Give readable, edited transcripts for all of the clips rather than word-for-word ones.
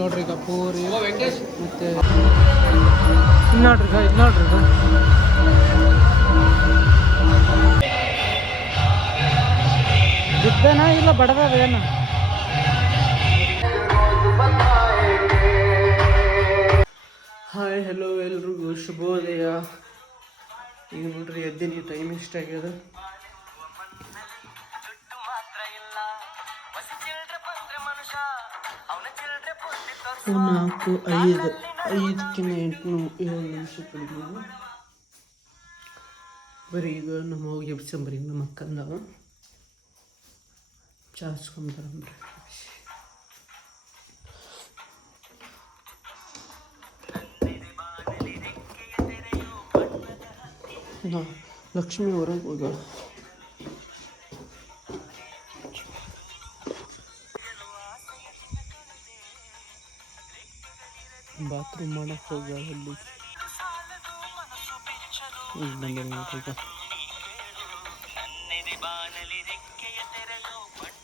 ನೋಡ್ರಿ ಈಗ ಪೂರಿ ಮತ್ತೆ ನೋಡ್ರಿ ಬಿದ್ದನ ಇಲ್ಲ ಬಡದ ಏನು. ಹಾಯ್ ಹಲೋ ಎಲ್ರಿಗೂ ಶುಭೋದಯ. ಈಗ ನೋಡ್ರಿ ಎದ್ದೀನಿ, ಟೈಮ್ ಎಷ್ಟಾಗ್ಯದ? 4:05 ಕಡಿಮೆ. ಬರೀ ಈಗ ನಮ್ಮ ಹೋಗಿ ಎಬ್ಸಂಬರಿ ನಮ್ಮ ಅಕ್ಕಂದವ ಚಾಸ್ಕೊಂಬರಂಬ್ರಿ. ಲಕ್ಷ್ಮಿ ಹೊರಗೆ ಹೋಗ್ಯಾಳ. ಬಾತ್ರೂಮ್ ಮಾಡಕ್ಕೆ ಹೋಗ್ಯಾಳ. ಅಲ್ಲಿ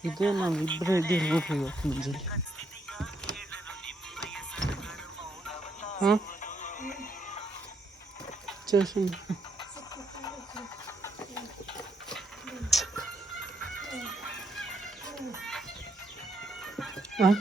ಇದೇ ನಾವು ಇಬ್ಬರೇ ಇದ್ದೀವಿ ನೋಡ್ರಿ ಇವತ್ತು ಮುಂಜಾನೆ. ಹಾಂ ಚೇಷನ್ ಹಾಂ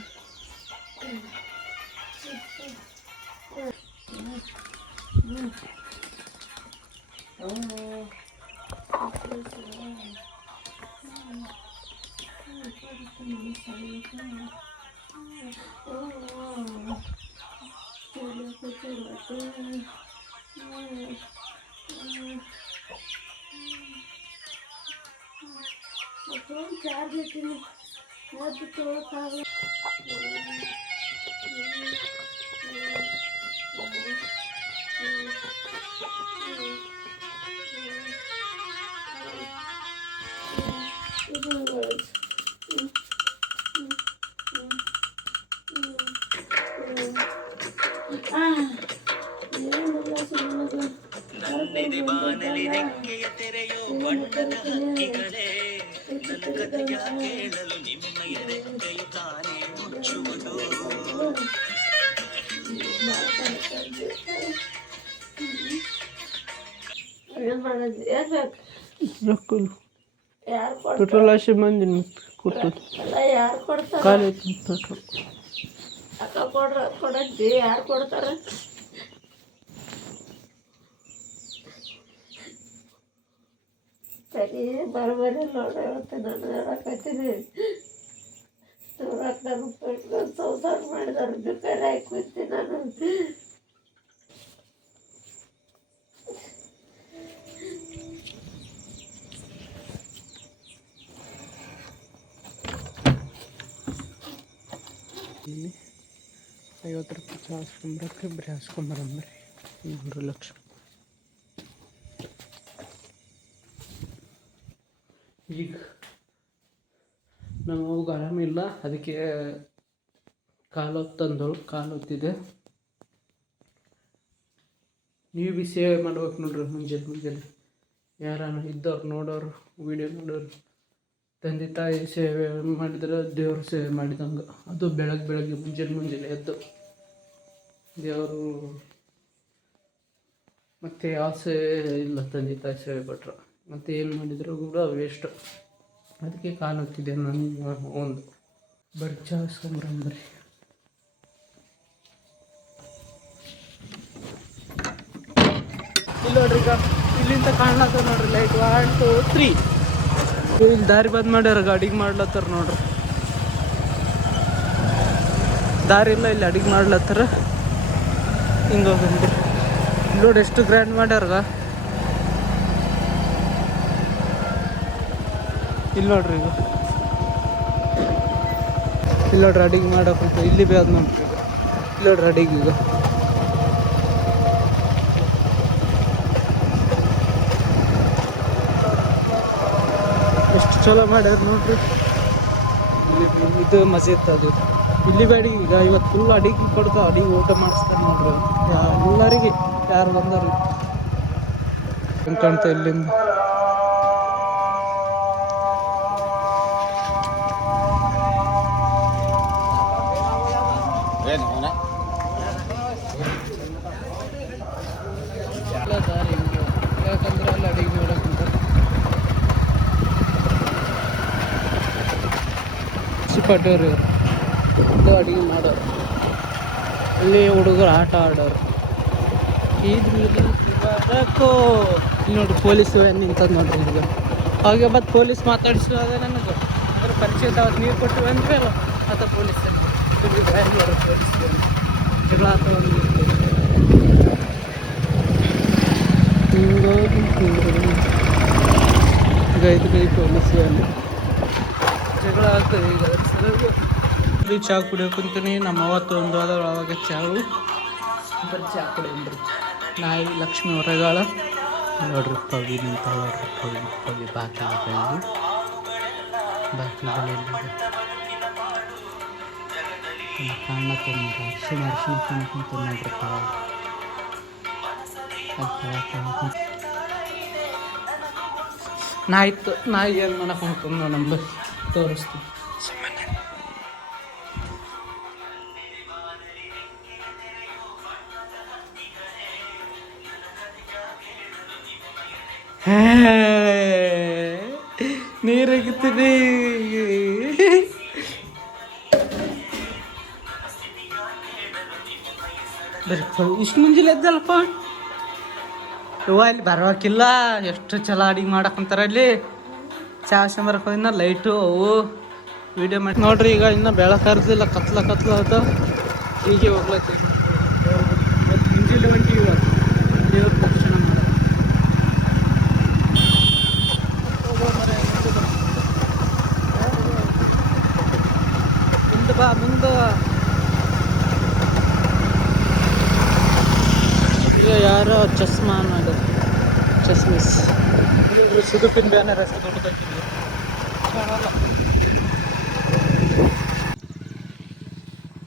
ನನ್ನೆದೆ ಬಾನಲಿ ರೆಕ್ಕೆಯ ತೆರೆಯೋ ಬಣ್ಣದ ಹಕ್ಕಿಗಳೇ, ನನ್ನ ಕಥೆಯ ಕೇಳಲು ನಿಮ್ಮಯ ರೆಕ್ಕೆಯು ತಾನೇ ಮುಚ್ಚುವುದು. ಪೆಟ್ರೋಲ್ ಅಷ್ಟೇ ಮಂದಿ ಕೊಟ್ಟದ್ದು ಖಾಲಿ ಪೆಟ್ರೋಲ್ ಅಕ್ಕ ಕೊಡಜ್ಜಿ ಯಾರು ಕೊಡ್ತಾರ? ಸರಿ ಬರೋಬರಿ ನೋಡತ್ತೆ. ನಾನು ಹೇಳಕತ್ತೀನಿ, ನೋಡಕ್ಕೆ ನಾನು ಪೆಟ್ರೋಲ್ ಸಂಸಾರ ಮಾಡಿದಾರೆ ಬೇಕಾದ್ರೆ ಹಾಕಿ ನಾನು. ಇಲ್ಲಿ 50 ರೂಪಾಯಿ ಚಾ ಹಾಸ್ಕೊಂಬರಕ್ಕೆ ಬರೀ ಹಾಸ್ಕೊಂಬರಂಬ್ರಿ 3 ಲಕ್ಷ. ಈಗ ನಮ್ಮ ಅವ್ಗೆ ಆರಾಮಿಲ್ಲ, ಅದಕ್ಕೆ ಕಾಲು ಹೊತ್ತಿದೆ. ನೀವು ಭೀ ಸೇವೆ ಮಾಡ್ಬೇಕು ನೋಡ್ರಿ ಮುಂಜಾನೆ ಯಾರನ್ನ ಇದ್ದವ್ರು ನೋಡೋರು, ವಿಡಿಯೋ ನೋಡೋರು. ತಂದೆ ತಾಯಿ ಸೇವೆ ಮಾಡಿದ್ರೆ ದೇವ್ರ ಸೇವೆ ಮಾಡಿದಂಗೆ. ಅದು ಬೆಳಗ್ಗೆ ಮುಂಜಾನೆ ಎದ್ದು ದೇವರು ಮತ್ತು ಯಾವ ಸೇವೆ ಇಲ್ಲ, ತಂದೆ ತಾಯಿ ಸೇವೆ ಕೊಟ್ಟರು ಮತ್ತು ಏನು ಮಾಡಿದ್ರು ಕೂಡ ವೇಸ್ಟು. ಅದಕ್ಕೆ ಕಾಲು ಹೊತ್ತಿದೆ ನನಗೆ ಒಂದು ಬರೀ ಚಾಸ್ಕೊಂಬರಂಬರಿ. ಇಲ್ಲಿ ನೋಡ್ರಿ, ಈಗ ಇಲ್ಲಿಂದ ಕಾಣ್ಲತ್ತ ನೋಡ್ರಿ ಲೈಟ್ 1 2 3. ಇಲ್ಲಿ ದಾರಿ ಬಂದ್ ಮಾಡ್ಯಾರ, ಅಡಿಗೆ ಮಾಡ್ಲತ್ತಾರ ನೋಡ್ರಿ. ದಾರಿ ಇಲ್ಲ, ಇಲ್ಲಿ ಅಡಿಗೆ ಮಾಡ್ಲತ್ತಾರ. ಹಿಂಗೆ ಹೋಗ್ರಿ ನೋಡಿ ಎಷ್ಟು ಗ್ರ್ಯಾಂಡ್ ಮಾಡ್ಯಾರ. ಇಲ್ಲಿ ನೋಡ್ರಿ, ಇಲ್ಲಿ ನೋಡ್ರಿ ಅಡಿಗೆ ಮಾಡಕ್ಕೆ ಇಲ್ಲಿ ಬಿ ಅದು ನೋಡ್ರಿ. ಇಲ್ಲಿ ನೋಡ್ರಿ ಅಡಿಗೆ ಈಗ ಎಷ್ಟು ಚಲೋ ಮಾಡ್ಯಾರ ನೋಡ್ರಿ. ಇದು ಮಜೆತ್ ಅದು ಇಲ್ಲಿ ಬೇಡಿ. ಈಗ ಇವತ್ತು ಫುಲ್ ಅಡಿಗೆ ಕೊಡ್ತಾವ, ಅಡಿಗೆ ಊಟ ಮಾಡಿಸ್ತಾರೆ ನೋಡ್ರಿ ಎಲ್ಲರಿಗೆ, ಯಾರು ಬಂದವ್ರಿ. ಕಾಣ್ತಾ ಇಲ್ಲಿಂದ ಯಾಕಂದ್ರೆ ಅಲ್ಲಿ ಅಡಿಗೆ ಮಾಡಕ್ಕಂತ ಸಿಪಾಟೋರು ಇದು ಅಡಿಗೆ ಮಾಡೋರು, ಅಲ್ಲಿ ಹುಡುಗರು ಆಟ ಆಡೋರು. ಇಲ್ಲಿ ನೋಡ್ರಿ ಪೊಲೀಸು ನಿಂತದ್ ನೋಡ್ರಿ ಈಗ. ಅವಾಗ ಮತ್ತೆ ಪೊಲೀಸ್ ಮಾತಾಡಿಸುವಾಗ ನನಗೆ ಅದ್ರ ಪರಿಚಯ ಅವ್ರು ನೀರು ಕೊಟ್ಟು ಅಂದ್ರೆ ಅಲ್ಲ ಮತ್ತು ಪೊಲೀಸ್ ಪೊಲೀಸ್ ಜಗಳ ಗೈದು ಪೊಲೀಸ್ ಅಲ್ಲಿ ಜಗಳ ಆಗ್ತದೆ ಈಗ. ಅದ್ರ ಚಹಾ ಕುಡಿಯೋಕೆ ಕುಂತೀನಿ. ನಮ್ಮ ಅವತ್ತು ಒಂದು ಆದ್ರೆ ಅವಾಗ ಚಾವು ಬರೀ ಚಹಾ ಕುಡಿಯೋಣ್ರಿ. ನಾಯಿ ಲಕ್ಷ್ಮಿ ಹೊರಗಾಳ ನೋಡ್ರಿ ಪವಿ ನಿಂತ ನೋಡ್ರಿ ಪವಿ ಬಾಕಿ ಕಣ್ಣ ತಂದ್ರೆ ಅರ್ಶಿಣ ಕಣ್ಕೊಂತ ನೋಡ್ರಿ ನಾಯಿ ಏನು ಮಾಡಕ್ಕೆ ಹೊಂಟು ನಮ್ದು ತೋರಿಸ್ತೀವಿ. ನೀರಾಗಿತ್ತೀನಿ ಇಷ್ಟು ಮುಂಜಿಲ್ಲ ಎದ್ದಲ್ಪ ಇವ ಇಲ್ಲಿ ಬರೋಕಿಲ್ಲ. ಎಷ್ಟು ಚಲೋ ಅಡಿಗೆ ಮಾಡಕ್ಕಂತಾರ ಇಲ್ಲಿ. ಚಾ ಸಂಬರಕ್ಕೆ ಹೋಗಿನ ಲೈಟು ಅವು ವಿಡಿಯೋ ಮಾಡಿ ನೋಡ್ರಿ. ಈಗ ಇನ್ನೂ ಬೆಳಕರ್ದಿಲ್ಲ, ಕತ್ಲ ಅದ. ಹೀಗೆ ಹೋಗ್ಲತ್ತೀವಿ ಮುಂಜಿಲ್ಲ ಹೊಂಟಿವಿ ದೇವ್ರ ದರ್ಶನ ಮಾಡ. ಮುಂದೆ ಬಾ ಮುಂದೆ. ಯಾರೋ ಚಸ್ಮಾ ಅನ್ನೋದು ಚಸ್ಮಿಸ್ ಸುದುಪಿನ ಬ್ಯಾನರ್ ಅಷ್ಟು ದೊಡ್ಡದಾಗಿಲ್ಲ.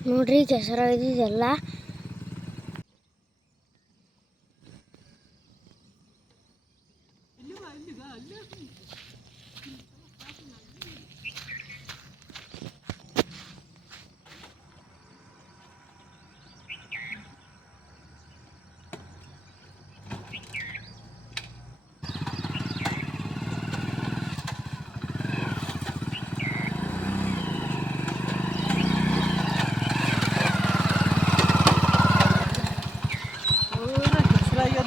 ನೋಡ್ರಿ ಕೆಸರ ಇದೆಲ್ಲ.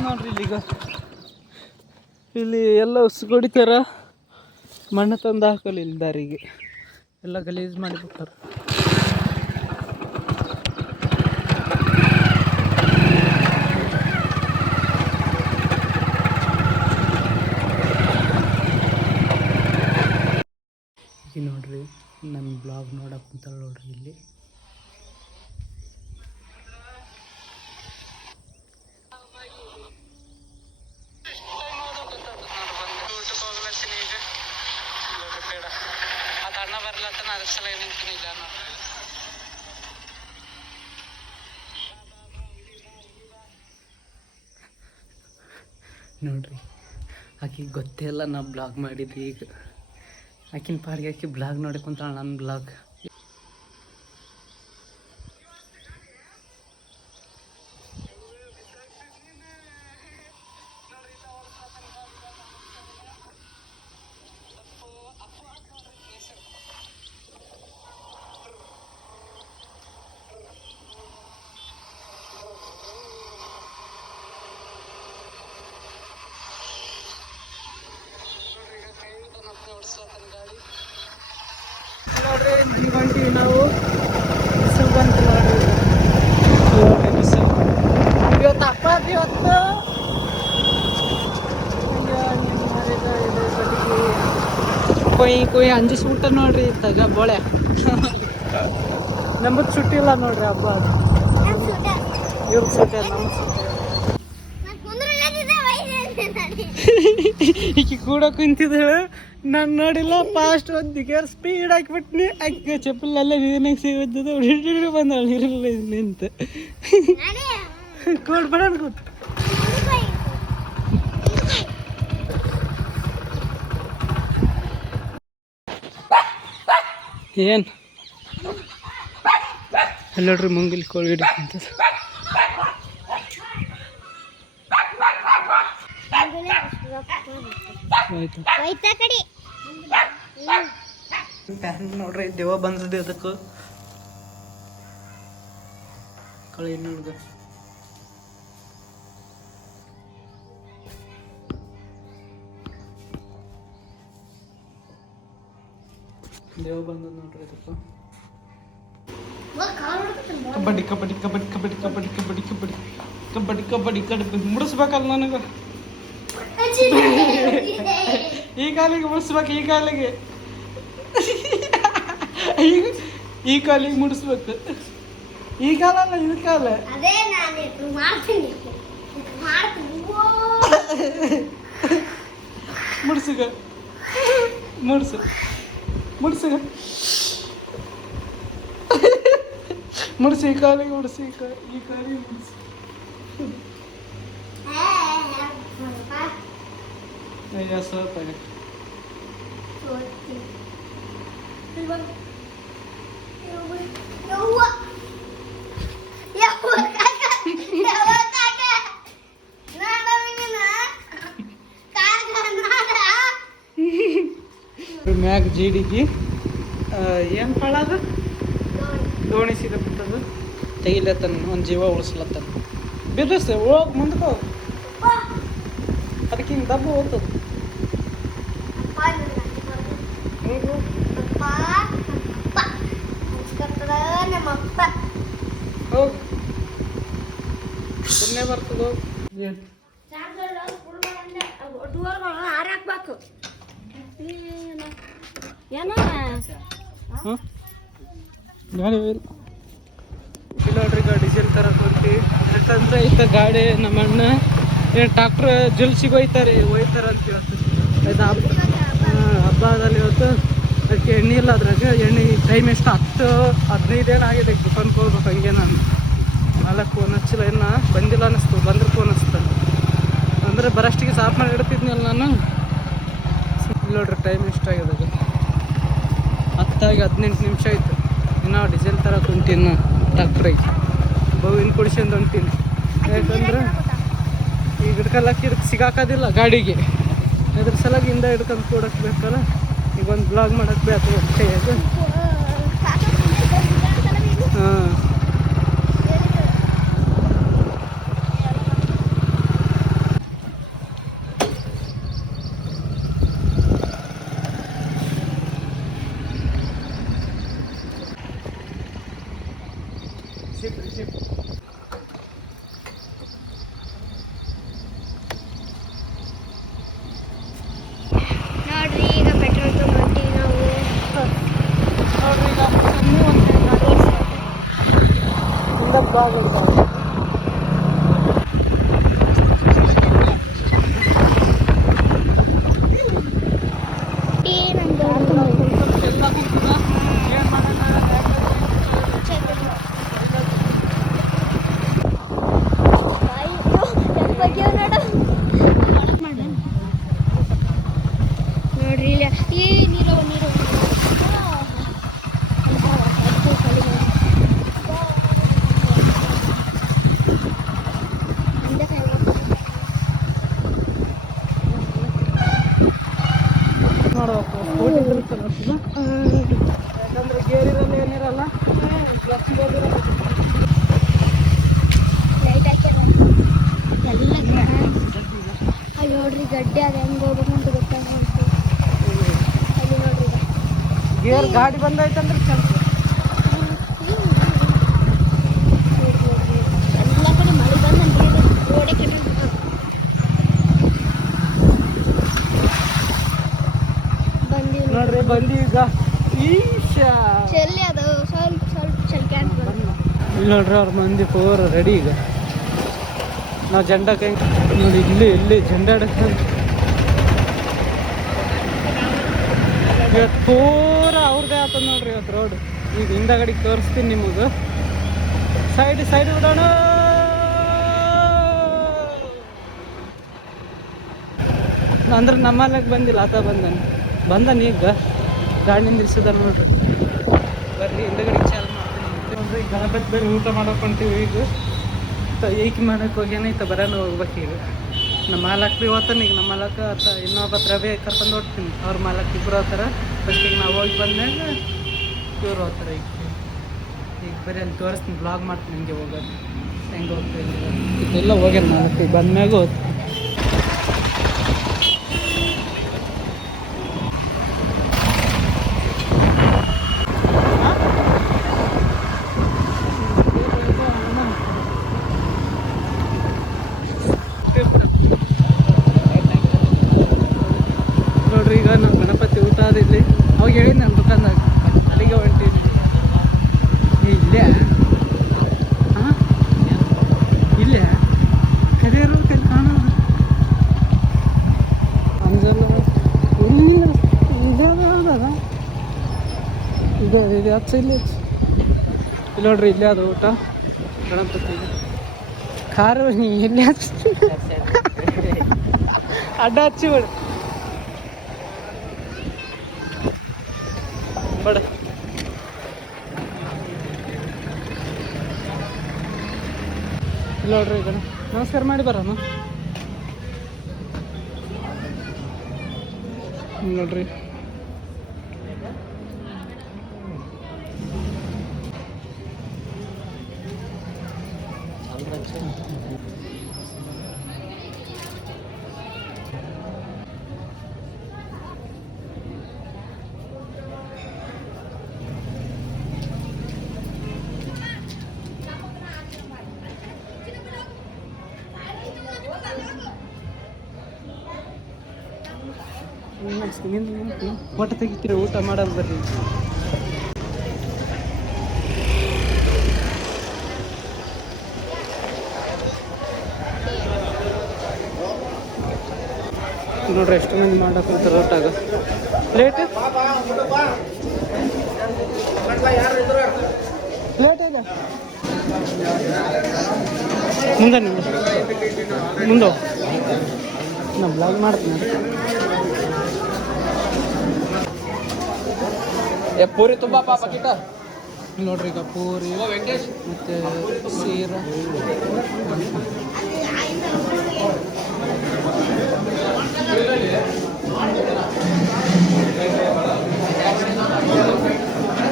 ನೋಡ್ರಿ ಇಲ್ಲಿಗ ಇಲ್ಲಿ ಎಲ್ಲ ಹೊಡಿತಾರ. ಮಣ್ಣು ತಂದು ಹಾಕಲ್ಲ ಇಲ್ಲಿ ದಾರಿಗೆ, ಎಲ್ಲ ಗಲೀಜು ಮಾಡಿಬಿಟ್ಟಾರ. ಈಗ ನೋಡ್ರಿ ನನ್ನ ಬ್ಲಾಗ್ ನೋಡಕ್ಕೆ ಕುಂತಾಳೆ ನೋಡ್ರಿ ಇಲ್ಲಿ. ನೋಡ್ರಿ ಆಕಿಗೆ ಗೊತ್ತೇ ಇಲ್ಲ ನಾ ಬ್ಲಾಗ್ ಮಾಡಿದ್ವಿ. ಈಗ ಆಕಿನ ಪಾಡಿಗೆ ಆಕಿ ಬ್ಲಾಗ್ ನೋಡಿ ಕುಂತಾಳ. ನನ್ನ ಬ್ಲಾಗ್ ನೋಡ್ರಿ ಮನೆ ಹೊಂಟಿವಿ ನಾವು. ಬಿಸಿಲು ಬಂತು ನೋಡ್ರಿ, ಬಿಸಿಲು ಇವತ್ತು ಹಬ್ಬ ಇವತ್ತು. ಕೊಯ್ ಅಂಜಿಸ್ಬಿಟ್ಟ ನೋಡ್ರಿ ತಗ ಬೋಳೆ. ನಮ್ಮದು ಸುಟ್ಟಿ ಇಲ್ಲ ನೋಡ್ರಿ ಹಬ್ಬ. ಅದು ಇವ್ರಿಗೆ ಸುಟ್ಟಿ, ನಮಗೆ ಸುಟ್ಟಿ. ಈಕಿ ಕೂಡ ಕುಂತಿದ್ದಳು, ನಾನು ನೋಡಿಲ್ಲ. ಫಾಸ್ಟ್ ಒಂದು ಗೇರ್ ಸ್ಪೀಡ್ ಹಾಕಿಬಿಟ್ನಿ. ಆಕೆ ಚಪ್ಪಲಲ್ಲೇ ನೀರಿನಾಗ ಸಿಗೋದು ಹಿಡಿದು ಬಂದಳು ನೀರಲ್ಲಿ ನಿಂತು. ಕೊಡ್ಬೇಡ ಗೊತ್ತು ಏನು ಅಲ್ಲಿ ನೋಡ್ರಿ ಮುಂಗಿಲಿ ಕೋಳಿ ಹಿಡಿತಂಥದ್ದು. ಆಯ್ತು ನೋಡ್ರಿ ದೇವ ಬಂದದ್ದು ಅದಕ್ಕೆ ಕಳಿ ನೋಡ್ಗ ದೇವ ಬಂದದ್ದು ನೋಡ್ರಿ ಅದಕ್ಕೆ. ಕಬಡ್ಡಿ ಕಬಡ್ಡಿ ಕಬಡ್ಡಿ ಕಬಡ್ಡಿ ಕಬಡ್ಡಿ ಕಬಡ್ಡಿ ಕಬಡ್ಡಿ ಕಬಡ್ಡಿ ಕಬಡ್ಡಿ ಕಬಡ್ಡಿ ಮುಡಿಸ್ಬೇಕಲ್ಲ ನನಗೆ ಈ ಕಾಲಿಗೆ ಮುಡಿಸ್ಬೇಕು, ಈ ಕಾಲಿಗೆ ಈ ಕಾಲಿಗೆ ಮುಡಿಸ್ಬೇಕು. ಈ ಕಾಲ ಅಲ್ಲ ಇದು ಕಾಲ. ಮುಡ್ಸುಗ ಮುಡ್ಸು ಮುಡ್ಸುಗ ಮುಡ್ಸಿ, ಈ ಕಾಲಿಗೆ ಮುಡ್ಸಿ, ಈ ಕಾಲಿಗೆ ಮುಡ್ಸಿ. ಅಯ್ಯ ಸೋತಾಗ ಮ್ಯಾಗ ಜೀಡಿಗೆ ಏನು ಹಾಳದು ದೋಣಿ ಸಿಗತ್ತದು ತೆಗಿಲತ್ತಾನ, ಒಂದು ಜೀವ ಉಳಿಸ್ಲತ್ತಾನ. ಬಿದ್ದಿಸ್ತೆ ಹೋಗಿ ಮುಂದಕ್ಕೆ ಹೋಗಿ, ಅದಕ್ಕೆ ಹಿಂಗೆ ದಬ್ಬ ಹೋಗ್ತದೆ. ಹೋಗಿ ಸುಮ್ಮನೆ ಬರ್ತದೆ. ನೋಡ್ರಿ ಡೀಸೆಲ್ ತರಕ್ ಹೊಂಟಿವಿ. ಯಾಕಂದ್ರೆ ಈತ ಗಾಡಿ ನಮ್ಮ ಅಣ್ಣ ಏನು ಟ್ರಾಕ್ಟ್ರ್ ಜಲ್ಸಿಗೆ ಒಯ್ತಾರೆ ಅಂತ ಹೇಳ್ತೀವಿ. ಅದು ಹಬ್ಬ ಅದರಲ್ಲಿ ಇವತ್ತು ಅದಕ್ಕೆ ಎಣ್ಣೆ ಇಲ್ಲ, ಅದ್ರಾಗ ಎಣ್ಣೆ ಟೈಮ್ ಎಷ್ಟು 10-15 ಏನೋ ಆಗಿದೆ. ಟಿಫನ್ಗೆ ಹೋಗ್ಬೇಕು. ಹಂಗೆ ನಾನು 4 ಫೋನ್ ಹಚ್ಚಿಲ್ಲ, ಇನ್ನು ಬಂದಿಲ್ಲ ಅನ್ನಿಸ್ತು. ಬಂದ್ರೆ ಫೋನ್ ಹಚ್ತ ಅಂದರೆ ಬರೋಷ್ಟಿಗೆ ಸಾಫ್ ಮಾಡಿ ಇಡ್ತಿದ್ನಲ್ಲ ನಾನು. ನೋಡ್ರಿ ಟೈಮ್ ಎಷ್ಟಾಗಿದೆ, 10:18 ನಿಮಿಷ ಆಯಿತು. ಇನ್ನು ಡೀಸೆಲ್ ತರಕ್ಕೆ ಹೊಂಟೀನಿ ಟ್ರಾಕ್ಟ್ರಿಗೆ. ಬೋವಿನ ಕುಡಿಸ್ಕೊಂಡು ಹೊಂಟೀನಿ. ಯಾಕಂದ್ರೆ ಈಗ ಹಿಡ್ಕೊಳಕ್ಕೆ ಸಿಗಾಕೋದಿಲ್ಲ ಗಾಡಿಗೆ, ಅದ್ರ ಸಲಾಗಿ ಹಿಂದೆ ಹಿಡ್ಕೊಂಡು ಕೊಡಕ್ಕೆ ಬೇಕಲ್ಲ. ಈಗ ಒಂದು ಬ್ಲಾಗ್ ಮಾಡೋಕ್ಕೆ ಬೇಕು ಕೈಯಾಗ. ಹಾಂ ನೋಡ್ರಿ ಈಗ ಪೆಟ್ರೋಲ್ ತಗೊಂಡ್ವಿ ನಾವು. ನೋಡ್ರಿ ಈಗ ಸುಮ್ಮನೆ ಒಂದು ಬ್ಲಾಗ್ ಇರ್ತಾವೆ. ನೋಡ್ರಿ ಇಲ್ಲ ಈ ನೀರು ನೋಡ್ಬೇಕು ಸ್ಕೂಟಿ ಇರ್ತಲ್ಲ, ಯಾಕಂದ್ರೆ ಗೇರಿರಲ್ಲಿ ಏನಿರಲ್ಲ, ಕ್ಲಚ್ ಹೋಗಿರಲ್ಲ. ಲೈಟ್ ಹಾಕ್ಯಾರ ಎಲ್ಲ. ಅಲ್ಲಿ ನೋಡ್ರಿ ಗಡ್ಡೆ ಅದು ಹೆಂಗೆ ಹೋಗ್ಬೇಕಂತ ಗೊತ್ತಾಗ್ತದೆ. ಅಲ್ಲಿ ನೋಡ್ರಿ ಗೇರ್ ಗಾಡಿ ಬಂದೈತಂದ್ರೆ ಸ್ವಲ್ಪ ಎಲ್ಲ ಕಡೆ ಮಳೆ ಬಂದಂಗೆ ರೋಡೆ ಕೆಟ್ಟ ಬಂದೀವಿ ನೋಡ್ರಿ. ಬಂದಿ ಈಗ ಈಶಾ ಚೆಲ್ಲಿ ಅದು ಸ್ವಲ್ಪ ಚಲ್ಕೆ ಅಂತ ಇಲ್ಲಿ ನೋಡ್ರಿ ಅವ್ರ ಮಂದಿ ಪೂರ ರೆಡಿ. ಈಗ ನಾವು ಜೆಂಡ ಕೈ ನೋಡಿ ಇಲ್ಲಿ ಜೆಂಡ ಹಿಡಕ್ಕೆ ಇವತ್ತು ಪೂರ ಅವ್ರದ್ದೇ ಆತದ ನೋಡ್ರಿ ಇವತ್ತು ರೋಡ್. ಈಗ ಹಿಂದಗಡೆಗೆ ತೋರಿಸ್ತೀನಿ ನಿಮಗೆ. ಸೈಡ್ ಬಿಡೋಣ. ಅಂದ್ರೆ ನಮ್ಮಲ್ಲಿಗೆ ಬಂದಿಲ್ಲ, ಆತ ಬಂದಾನ ಈಗ ಗಾಡಿ ನಿಂದಿರಿಸಿದ ನೋಡ್ರಿ. ಬರ್ರಿ ಹಿಂದಗಡೆ ಚಾಲು ಮಾಡ್ತೀನಿ ಅಂದ್ರೆ ಈಗ ಗಣಪತಿ ಬೇರೆ ಊಟ ಮಾಡೋಕೆ ಹೊಂಟೀವಿ ಈಗ ಏಕೆ ಮಾಡೋಕೆ ಹೋಗ್ಯಾನೈತೆ ಬರೋಣ ಹೋಗ್ಬೇಕು ಈಗ ನಮ್ಮ ಮಾಲಕ್ ಭೀ ಹೋಗ್ತಾನೆ ಈಗ ನಮ್ಮ ಮಾಲಕ ಅಥವಾ ಇನ್ನೊಬ್ಬ ರವೆ ಕರ್ಕೊಂಡು ಹೋಗ್ತೀನಿ ಅವ್ರ ಮಾಲಕ್ ಇಬ್ಬರು ಹೋಗ್ತಾರೆ ಫಸ್ಟ್ ಈಗ ನಾವು ಹೋಗಿ ಬಂದಾಗ ಇವ್ರು ಹೋಗ್ತಾರೆ ಈಗ ಬರೀ ಅಲ್ಲಿ ತೋರಿಸ್ತೀನಿ ಬ್ಲಾಗ್ ಮಾಡ್ತೀನಿ ಹಿಂಗೆ ಹೋಗೋದು ಹೆಂಗೆ ಹೋಗ್ತೀನಿ ಇದೆಲ್ಲ ಹೋಗ್ಯಾನ ಮಾಲಕ್ ಈಗ ಬಂದ್ಮ್ಯಾಗ ಹೋಗ್ತೀನಿ ನೋಡ್ರಿ ಈಗ ನಾವು ಗಣಪತಿ ಊಟ ಆದಿಲ್ಲಿ ಅವಾಗ ಹೇಳಿದ್ ನನ್ನ ದುಕಾನ್ದಾಗ ಅಲ್ಲಿಗೆ ಹೊಂಟೀನಿ ಇಲ್ಲೇ ಹಾಂ ಇಲ್ಲೇ ಕರಿಯರು ಕಾಣೋದು ಅಂಜಲ್ಲ ಇದು ಇದು ಹಚ್ಚ ಇಲ್ಲಿ ಇಲ್ಲಿ ನೋಡ್ರಿ ಇಲ್ಲೇ ಅದು ಊಟ ಗಣಪತಿ ಖಾರ ಎಲ್ಲಿ ಹಚ್ಚ ಅಡ್ಡ ಹಚ್ಚಿ ಬಿಡು ಬಡ ಇಲ್ಲ ನೋಡ್ರಿ ಈಗ ನಮಸ್ಕಾರ ಮಾಡಿ ಬರೋಣ ನೋಡ್ರಿ ಫೋಟೋ ತೆಗಿತೀರಿ ಊಟ ಮಾಡೋದು ಬರ್ರಿ ನೋಡ್ರಿ ಎಷ್ಟು ಮಂದಿ ಮಾಡಕ್ಕಂತಾರೆ ಊಟಾಗ ಪ್ಲೇಟ್ ಪ್ಲೇಟ್ ಇದೆ ಮುಂದೆ ಮುಂದೆ ನಾ ಬ್ಲಾಗ್ ಮಾಡ್ತೀನಿ ಪೂರಿ ತುಂಬ ಪಾಕಿಟ ನೋಡ್ರಿ ಈಗ ಪೂರಿ ಮತ್ತು ಸೀರಾ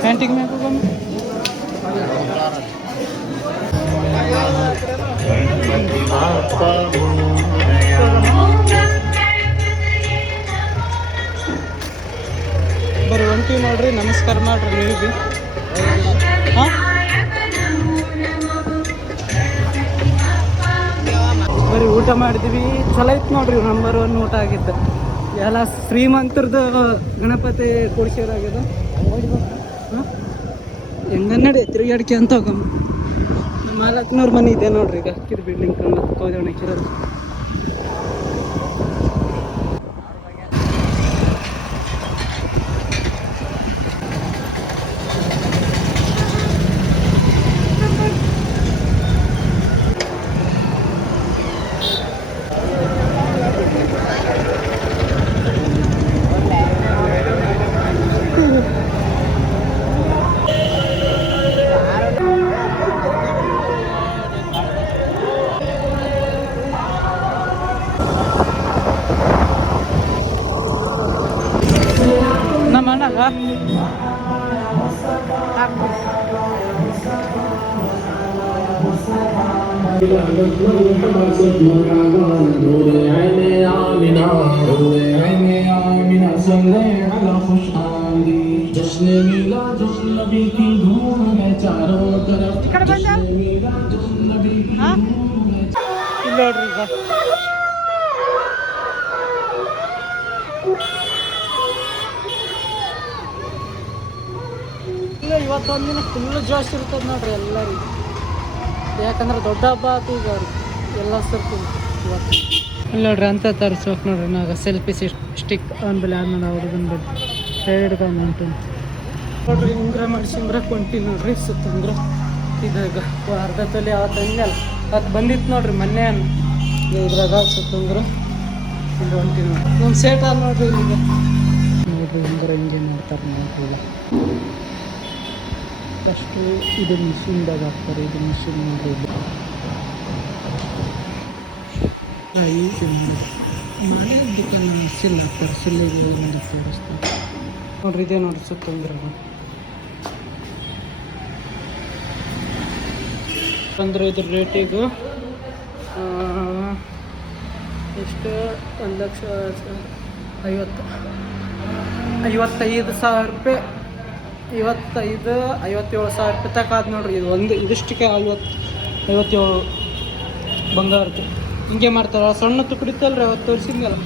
ಪೇಂಟಿಂಗ್ ಮ್ಯಾಗ ಬಂದು ಬರೀ ಹೊಂಟಿವಿ ನೋಡ್ರಿ ನಮಸ್ಕಾರ ಮಾಡ್ರಿ ನೀವು ಭೀ ಹಾಂ ಬರೀ ಊಟ ಮಾಡಿದ್ವಿ ಚಲೋ ಇತ್ತು ನೋಡ್ರಿ ನಂಬರ್ 1 ಊಟ ಆಗಿದ್ದು ಎಲ್ಲ ಶ್ರೀಮಂತರದ್ದು ಗಣಪತಿ ಕೂಡ್ಸಿರಾಗ್ಯದ ಹಾಂ ಹೆಂಗ ನಡಿ ತಿರುಗಾಡಿಕೆ ಅಂತ ಹೋಗಮ್ಮ ನಮ್ಮ ಮಾಲಕ್ನವ್ರ ಮನೆ ಇದೆ ನೋಡ್ರಿ ಈಗ ಅಕ್ಕಿದ ಬಿಲ್ಡಿಂಗ್ ಕಂಡು ಕೋದೋಣ ಹಾಕಿರೋದು ನಮ್ಮ ಅಣ್ಣಗ ನೋಡ್ರಿ ಈಗ ಇವತ್ತೊಂದು ದಿನ ಫುಲ್ಲು ಜೋಶ್ ಇರ್ತದೆ ನೋಡ್ರಿ ಎಲ್ಲರಿಗೆ ಯಾಕಂದ್ರೆ ದೊಡ್ಡ ಹಬ್ಬ ಆಯ್ತು ಈಗ ಅವ್ರಿಗೆ ಎಲ್ಲ ಸೇರ್ತೀನಿ ಇವತ್ತು ಇಲ್ಲಿ ನೋಡ್ರಿ ಅಂತ ತರಿಸ್ಬೇಕು ನೋಡ್ರಿ ನಾಗ ಸೆಲ್ಫಿ ಸ್ಟಿಕ್ ಆನ್ಬಲೆ ಆದ್ಮೇಲೆ ಹುಡುಗನ ಬಳಿ ಹಿಡ್ಕೊಂಡು ಹೊಂಟು ನೋಡ್ರಿ ಉಂಗ್ರ ಮಾಡಿಸಿ ಉಂಗ್ರಕ್ಕೆ ಹೊಂಟೀನಿ ನೋಡ್ರಿ ಸುತ್ತ ಉಂಗ್ರ ಇದಾಗ ಅರ್ಧ ತೊಲೆ ಅವತ್ತು ಹಂಗಲ್ಲ ಅದು ಬಂದಿತ್ತು ನೋಡ್ರಿ ಮೊನ್ನೆ ಇದ್ರಾಗ ಸುತ್ತ ಉಂಗ್ರ ಇಲ್ಲಿ ಹೊಂಟೀನಿ ನೋಡ್ರಿ ನಮ್ಮ ಸೇಟ್ ಆದ ನೋಡ್ರಿ ಈಗ ನೋಡ್ರಿ ಉಂಗ್ರ ಹಿಂಗೆ ಮಾಡ್ತಾರೆ ನೋಡ್ರಿ ಫಸ್ಟು ಇದು ಮಿಷಿನ್ದಾಗ ಹಾಕ್ತಾರೆ. ಇದು ಮಿಷಿನ್ ನೋಡ್ರಿ, ಮನೆ ದುಕಾನ್ ಮಿಷಿನ್ ಹಾಕ್ತಾರೆ. ಸಿಲ್ಲಿಗೆ ಒಂದು ತೋರಿಸ್ತಾರೆ ನೋಡ್ರಿ. ಇದೇ ನೋಡ್ರಿ ಸುತ್ತಂದ್ರೆ ಅಂದ್ರೆ ಇದ್ರ ರೇಟಿಗೂ ಎಷ್ಟು 1,50,000 ರೂಪಾಯಿ, 57,000 ರೂಪಾಯಿ ತಕ ಆದ್ ನೋಡ್ರಿ. ಇದು ಒಂದು ಇದಿಷ್ಟಕ್ಕೆ 57 ಬಂಗಾರದ್ದು. ಹಿಂಗೆ ಮಾಡ್ತಾರೆ. ಸಣ್ಣ ತುಕಡಿತ್ತಲ್ರಿ ಅವತ್ತು ತೋರಿಸಿದ್ನಲ್ಲ,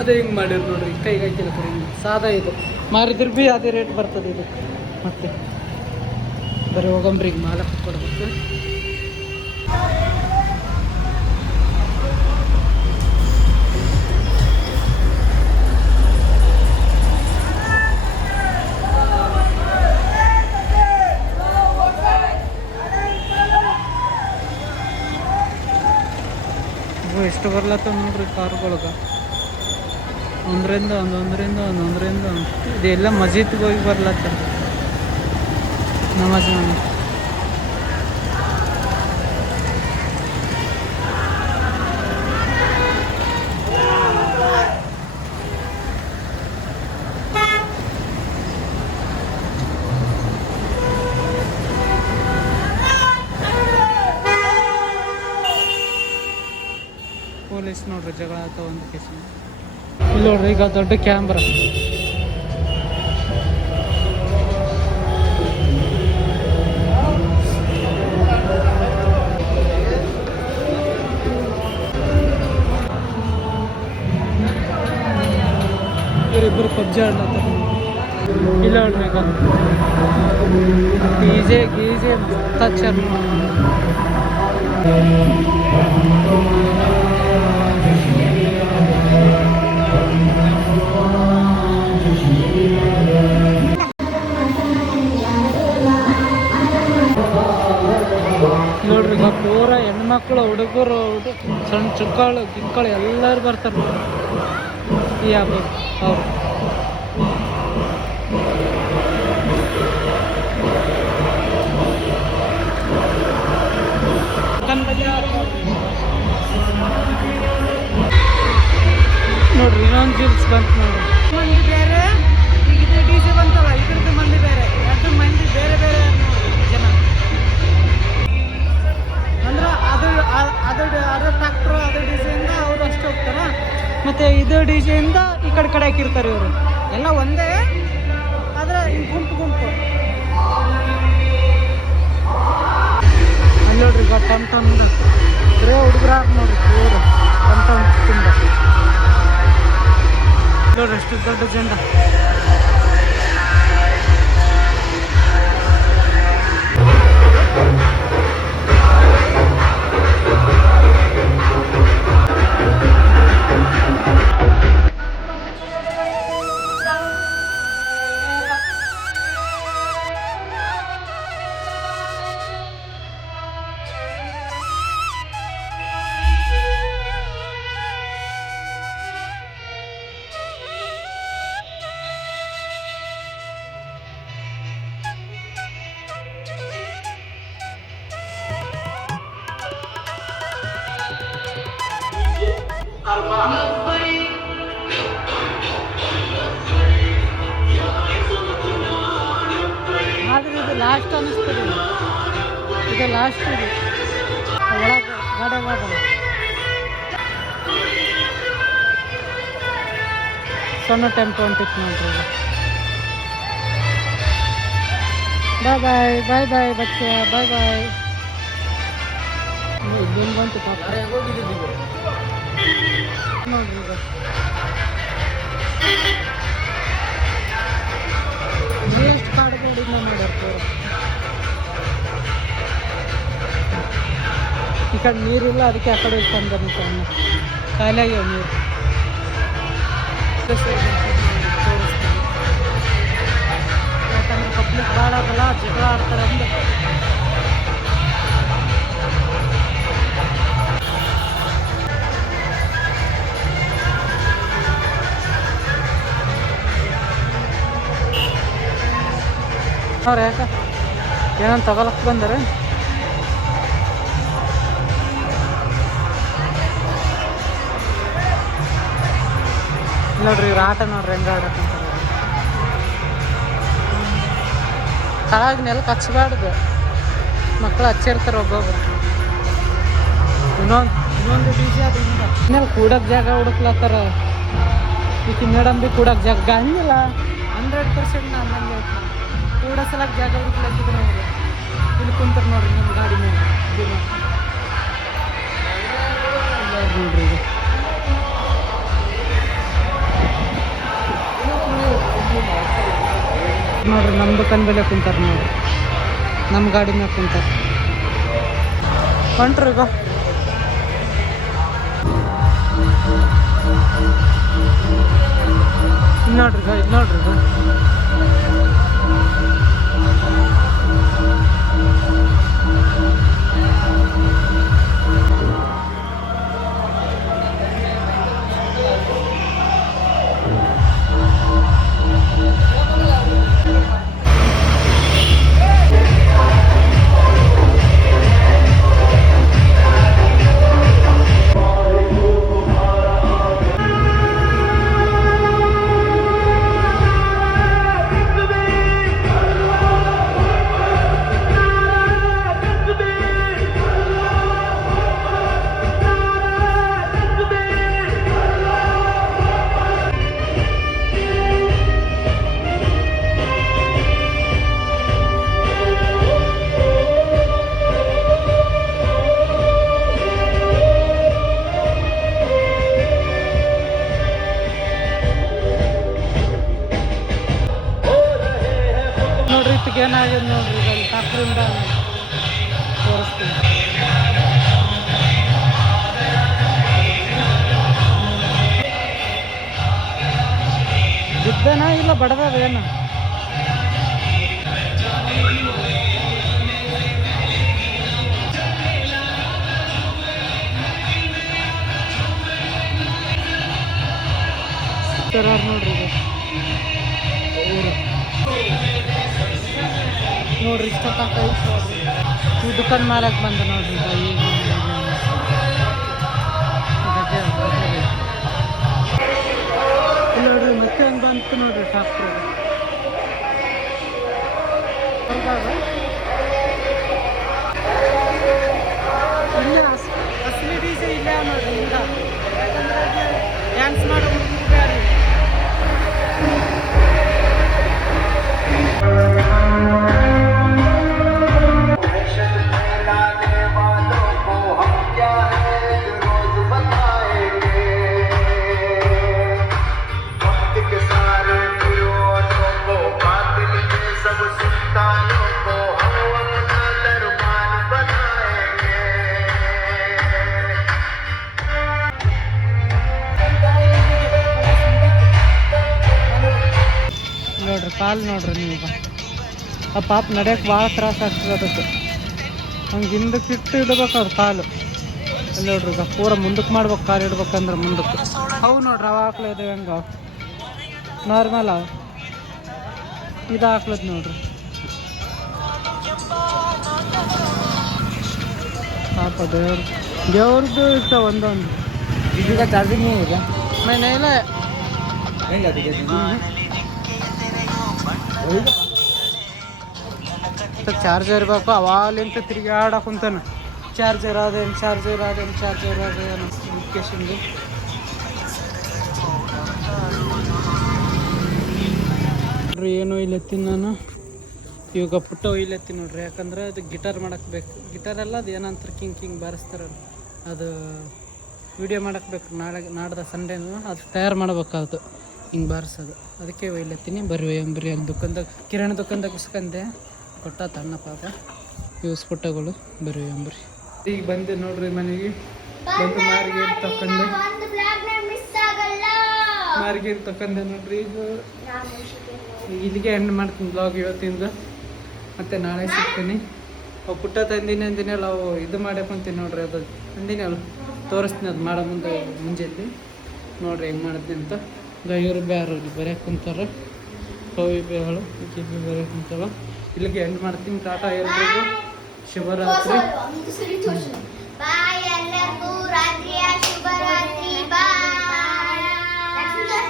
ಅದೇ ಹಿಂಗೆ ಮಾಡಿದ್ರು ನೋಡ್ರಿ. ಕೈಗೆ ಹಾಕಿಲ್ಲ ಸರ್, ಹಿಂಗೆ ಸಾದಾ ಇದು ಮಾರಿದ್ರೆ ಭೀ ಅದೇ ರೇಟ್ ಬರ್ತದೆ ಇದಕ್ಕೆ. ಮತ್ತೆ ಬರೀ ಹೋಗಂಬ್ರಿ ಈಗ ಮಾಲಕ್ಕೆ ಕೊಡ್ಬೇಕು. ಎಷ್ಟು ಬರ್ಲತ್ತ ನೋಡ್ರಿ ಕಾರುಗಳ್ಗೆ. ಒಂದರಿಂದ ಇದೆಲ್ಲ ಮಜೀದ್ಗೆ ಹೋಗಿ ಬರ್ಲತ್ತ ನಮಾಜ್ ಮಾಡಿ. ಪೊಲೀಸ್ ನೋಡ್ರಿ ಜಗಳ ಆತ ಒಂದು ಕೇಸ್. ಇಲ್ಲಿ ನೋಡ್ರಿ ಈಗ ದೊಡ್ಡ ಕ್ಯಾಮ್ರಾ. ಇವರಿಬ್ಬರು ಪಬ್ಜಿ ಆಡ್ಲತ್ತಾರ. ಇಲ್ಲ ನೋಡ್ರಿ ಈಗ ಗೀಜೆ ಮಸ್ತ್ ಹಚ್ಚಾರ. ನೋಡ್ರಿ ಈಗ ಪೂರ ಹೆಣ್ಮಕ್ಳು, ಹುಡುಗರು, ಸಣ್ಣ ಚಿಕ್ಕಳು ಗಿಕ್ಕಳು ಎಲ್ಲರೂ ಬರ್ತಾರೆ ನೋಡ್ರಿ ಈ ಹಬ್ಬ. ಅವ್ರು ನೋಡ್ರಿ ಇನ್ನೊಂದು ಜಿಲ್ಸ್ ಬಂತು ನೋಡ್ರಿ. ಮಂದಿ ಬೇರೆ, ಈಗ ಇದು DJ ಬಂತಲ್ಲ, ಇದ್ರದ್ದು ಮಂದಿ ಬೇರೆ, ಎರಡು ಮಂದಿ ಬೇರೆ ಬೇರೆ ಜನ. ಅಂದ್ರೆ ಅದು ಟ್ರ್ಯಾಕ್ಟ್ರು, ಅದು ಡಿಜೆಯಿಂದ ಅವರು ಅಷ್ಟು ಹೋಗ್ತಾರ. ಮತ್ತು ಇದು ಡಿಜೆಯಿಂದ ಈ ಕಡೆ ಹಾಕಿರ್ತಾರೆ ಇವರು. ಎಲ್ಲ ಒಂದೇ, ಆದರೆ ಗುಂಪು ಅಲ್ಲಿ ನೋಡ್ರಿ. ಈಗ ಟಮ್ ಬರೇ ಹುಡುಗರ ನೋಡ್ರಿ ಪೂರ ಟಮ್ ತುಂಬ ನೋಡ್ರಿ ಎಷ್ಟು ದೊಡ್ಡ ಜೆಂಡ. ಆದ್ರೆ ಇದು ಲಾಸ್ಟ್ ಅನ್ನಿಸ್ತದೆ. ಇದು ಲಾಸ್ಟ್ ಇದೆ ಒಳಗೆ ಗಾಡಿಯಾಗ ಸಣ್ಣ ಟೆಂಪೋ ಹೊಂಟಿತ್ತು ನೋಡ್ರಿ. ಬಾಯ್ ಬಚ್ಚೆ, ಬಾಯ್. ಇಲ್ಲಿಂದ ಬಂತು ಪಾಪ ನೋಡ್ರಿ. ಈಗ ಎಷ್ಟು ಕಾಡುಗಳಿಂದ ಮಾಡಿರ್ತಾರೆ. ಈ ಕಡೆ ನೀರಿಲ್ಲ, ಅದಕ್ಕೆ ಆ ಕಡೆ ಇಟ್ಕೊಂಡು ಬಂದಿತ್ತು. ಖಾಲಿ ಆಗ್ಯಾವ ನೀರು. ಯಾಕಂದ್ರೆ ಪಬ್ಲಿಕ್ ಭಾಳ ಆಗಲ್ಲ, ಜಗಳ ಆಡ್ತಾರೆ ಅಂದ್ರೆ. ಅವ್ರು ಯಾಕೆ ಏನಂತ ತಗೊಳಕ್ಕೆ ಬಂದರೆ ನೋಡ್ರಿ ಇವ್ರ ಆಟ ನೋಡ್ರಿ ಹೆಂಗೆ ಆಡಕ್ಕಂತಾರೆ ಕೆಳಗೆ ನೆಲಕ್ಕೆ ಹಚ್ಚಬಾರ್ದು ಮಕ್ಕಳು ಹಚ್ಚಿರ್ತಾರೆ ಒಬ್ಬೊಬ್ರು ಇನ್ನೊಂದು ಬೀಜ ಅದು ಇನ್ನೆಲ್ಲ ಕೂಡಕ್ಕೆ ಜಾಗ ಹುಡುಕ್ಲತ್ತಾರ ಈಕಿ ಮೇಡಮ್ ಭೀ ಕೂಡಕ್ಕೆ ಜಾಗ ಹಂಗಿಲ್ಲ 100% ನಾನು ಹಂಗೆ ಕೂಡ ಸಲಕ್ಕೆ ಜಾಗ ಹುಡುಕ್ಲತ್ತಿದ್ರು ಅವ್ರು ಇಲ್ಲಿ ಕುಂತಾರೆ ನೋಡ್ರಿ ನಮ್ಮ ಗಾಡಿ ಮೇಲೆ ನೋಡ್ರಿ ಇದು ನೋಡ್ರಿ ನಮ್ಮ ದುಕಾನ್ ಬೆಲೆ ಕುಂತಾರೆ ನೋಡ್ರಿ ನಮ್ಮ ಗಾಡಿ ಮೇಲೆ ಕುಂತಾರೆ ಹೊಂಟ್ರಿ ಈಗ ನೋಡ್ರಿ ನೋಡ್ರಿ ಈಗ ಏನಾಗಿದೆ ನೋಡ್ರಿ ಅಲ್ಲಿ ಟ್ಯಾಕ್ಟ್ರಿಂದ ತೋರಿಸ್ತೀನಿ ಬಿದ್ದನ ಇಲ್ಲ ಬಡದದ ಏನು ನೋಡ್ರಿ ನೋಡ್ರಿ ಇಷ್ಟೊತ್ತಾಕ ನೋಡ್ರಿ ಈ ದುಕಾನ್ ಮಾಲಕ್ ಬಂದ ನೋಡ್ರಿ ನೋಡ್ರಿ ಮತ್ತೆ ಹಂಗೆ ಬಂತು ನೋಡ್ರಿ ಟ್ರಾಕ್ಟರ್ ಇಲ್ಲ ಫೆಸಿಲಿಟೀಸ್ ಇಲ್ಲ ನೋಡ್ರಿ ಇಲ್ಲ ಯಾಕಂದ್ರೆ ಡ್ಯಾನ್ಸ್ ಮಾಡೋ ಹುಡುಗರು ಬೇರೆ ನೋಡ್ರಿ ಕಾಲು ನೋಡ್ರಿ ನೀವು ಆ ಪಾಪ ನಡೆಯಕ್ಕೆ ಭಾಳ ತ್ರಾಸ ಆಗ್ತದೆ ಅದಕ್ಕೆ ಹಂಗೆ ಹಿಂದಕ್ಕೆ ಇಟ್ಟು ಇಡ್ಬೇಕು ಅದು ಕಾಲು ಅಲ್ಲಿ ನೋಡ್ರಿ ಈಗ ಪೂರ ಮುಂದಕ್ಕೆ ಮಾಡ್ಬೇಕು ಕಾಲು ಇಡ್ಬೇಕಂದ್ರೆ ಮುಂದಕ್ಕೆ ಅವು ನೋಡ್ರಿ ಅವು ಹಾಕ್ಲ ಇದಾವೆ ಹೆಂಗೆ ನಾರ್ಮಲ್ ಅವು ಇದು ಹಾಕ್ಲದ್ ನೋಡ್ರಿ ಪಾಪ ದೇವ್ರದ್ದು ಇಷ್ಟ ಒಂದೊಂದು ಇದೀಗ ಚಾರ್ಜಿಂಗ್ ಇದೆ मैंने ಇಲ್ಲ ಚಾರ್ಜರ್ ಇರಬೇಕು ಅವಾಗಲಿಂತ ತಿರುಗಾಡ ಕುಂತಾನ ಚಾರ್ಜರ್ ಅದೇನು ಮುಖ್ಯಶಿಂದು ನೋಡ್ರಿ ಏನು ಇಲ್ಲತ್ತೀನಿ ನಾನು ಇವಾಗ ಪುಟ್ಟ ಒಯ್ಲತ್ತೀನಿ ನೋಡ್ರಿ ಯಾಕಂದ್ರೆ ಅದು ಗಿಟಾರ್ ಮಾಡಕ್ಕೆ ಬೇಕು ಗಿಟಾರೆಲ್ಲ ಅದು ಏನಂತಾರೆ ಕಿಂಗ್ ಬಾರಿಸ್ತಾರಲ್ಲ ಅದು ವಿಡಿಯೋ ಮಾಡಕ್ಕೆ ಬೇಕು ನಾಡ್ದ ಸಂಡೇನು ಅದು ತಯಾರು ಮಾಡ್ಬೇಕಾಯ್ತು ಹಿಂಗೆ ಬಾರಿಸೋದು ಅದಕ್ಕೆ ಒಯ್ಲತ್ತೀನಿ ಬರೀ ಅಲ್ಲಿ ದುಕಾನ್ದಾಗ ಕಿರಾಣಿ ದುಕಾನ್ದಾಗ ಇಸ್ಕಂದೆ ಕೊಟ್ಟ ತಣ್ಣ ಪಾಪ ಯೂಸ್ ಪುಟ್ಟಗಳು ಬರೀ ಈಗ ಬಂದೆ ನೋಡ್ರಿ ಮನೆಗೆ ಬಂದು ಮಾರ್ಗೇನು ತಕೊಂಡೆ ನೋಡ್ರಿ ಈಗ ಇಲ್ಲಿಗೆ ಎಂಡ್ ಮಾಡ್ತೀನಿ ಬ್ಲಾಗ್ ಇವತ್ತಿಂದ ಮತ್ತು ನಾಳೆ ಸಿಗ್ತೀನಿ ಅವು ಪುಟ್ಟ ತಂದಿನಲ್ಲ ಅವು ಇದು ಮಾಡಕೊಂತೀನಿ ನೋಡ್ರಿ ಅದು ತಂದಿನಿ ತೋರಿಸ್ತೀನಿ ಅದು ಮಾಡೋ ಮುಂಜಾನೆ ನೋಡ್ರಿ ಹೆಂಗೆ ಮಾಡಿದ್ನಿ ಅಂತ ಇವರು ಬೇರೆ ಬರೆಯಕ್ಕೆ ಕುಂತಾರೆ ಕವಿ ಬೇಗಳು ಬರೆಯಕ್ಕೆ ಕುಂತಾವ ಇಲ್ಲಿಗೆ ಎಂಡ್ ಮಾಡ್ತೀನಿ. ಟಾಟಾ ಎಲ್ರಿಗೂ, ಶುಭರಾತ್ರಿ. ಬಾಯ್ ಎಲ್ಲರಿಗೂ ರಾತ್ರಿಯ ಶುಭರಾತ್ರಿ. ಬಾಯ್.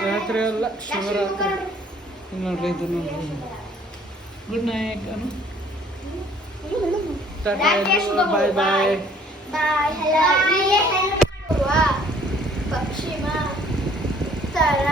ರಾತ್ರಿ ಅಲ್ಲ, ಶಿವರಾತ್ರಿ. ನೋಡ್ರಿ ಇದು ನೋಡ್ರಿ. ಗುಡ್ ನೈಟ್ ಅನು. ಟಾಟಾ ಎಲ್ರಿಗೂ, ಬಾಯ್ ಬಾಯ್. ಬಾಯ್. ಪಕ್ಷಿ ಮಾ ತರ